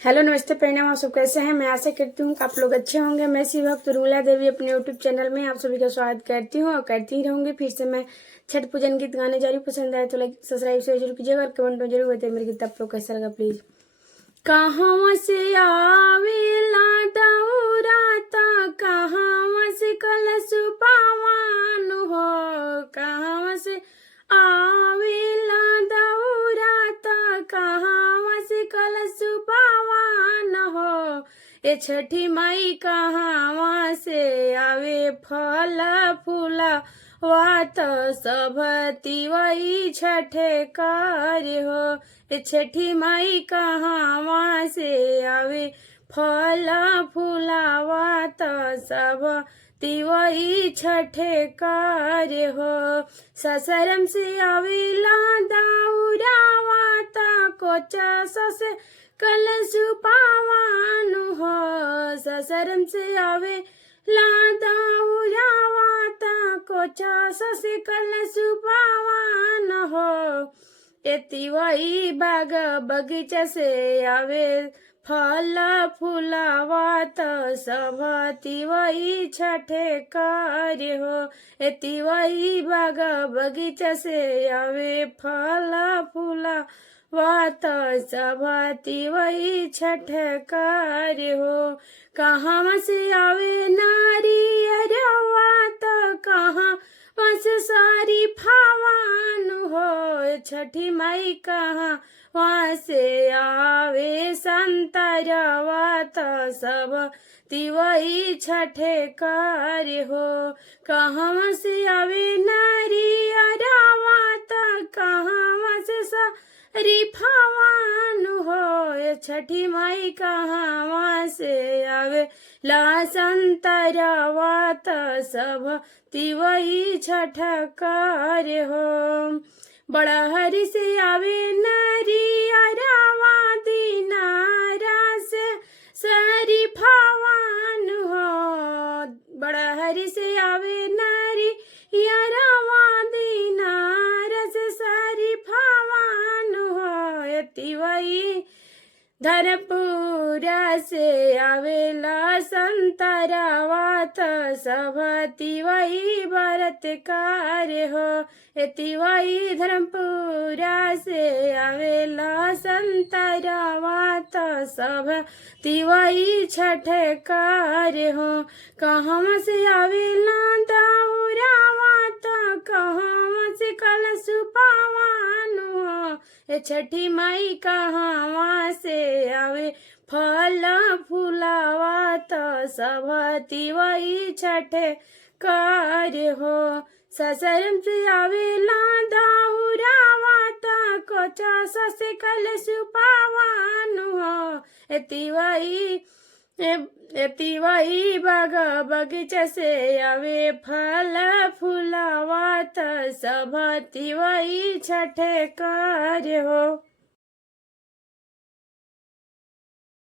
Hello नमस्ते प्रणाम। आप सब कैसे हैं? मैं आशा करती हूँ कि आप लोग अच्छे होंगे। मैं शिव भक्त उर्मिला देवी अपने यूट्यूब चैनल में आप सभी का स्वागत करती हूँ और करती ही रहूंगी। फिर से मैं छठ पूजन गीत गाने जा रही हूँ। पसंद आए तो लाइक सब्सक्राइब से जरूर कीजिएगा और कमेंट में जरूर बताइए मेरे गीत आप लोग कैसा लगा प्लीज। कहाँ से आवेला दौराता, कहाँ से कलश पावान हो, कहाँ से आवेला दौराता, कहाँ से कलश पावान हो। ए छठी माई कहाँ से आवे फल फूला वात सब तिवई छठे कार्य हो। ए छठी माई कहाँ से आवे फल फूलावात सब तिवई छठे कार्य हो। ससरम से आवेला दाउरावात कोचा ससे कलश पावान हो। ससरम से आवे लादाउरावात कोचा ससे कलश पावान हो। तिवई बाग बगीचा से आवे फल फूलावात सब तिवई छठे कार्य हो। तिवई बाग बगीचा से आवे फल फूलावात सब तिवई छठे कार्य हो। कहाँ से आवे नारी अरवात, कहाँ वस सारी फावान हो। छठी माई कहाँ वहाँ से आवे संतरवात सब तिवई छठे कार्य हो। कहाँ से आवे नारी अरवात, कहाँ से सारी फावान हो। छठी माई कहाँ वहाँ से आवे ला संतरवात सब तिवई छठ कार्य हो। बड़ा हरि से आवे नारी अरवा दीनारा से सारी फावान हो। बड़ा हरि से आवे नारी अरवा दीनारा से सारी फावान हो। तिवई धरपुरा से आवेला संतरावात सब तिवई व्रत कार्य हो। तिवई धर्मपुरा से आवेला संतरावात सब तिवई छठ कार्य हो। कहाँ से आवेला दाउरावात, कहाँ से कलश पावान हो। छठी माई कहाँ से आवे फल फूलावात सब तिवई छठे कार्य हो। ससरम से आवेला दाउरावात कोचा ससे कलश पावान हो। तिवई बाग बगीचा से आवे फल फूलावात सब तिवई छठे कार्य हो।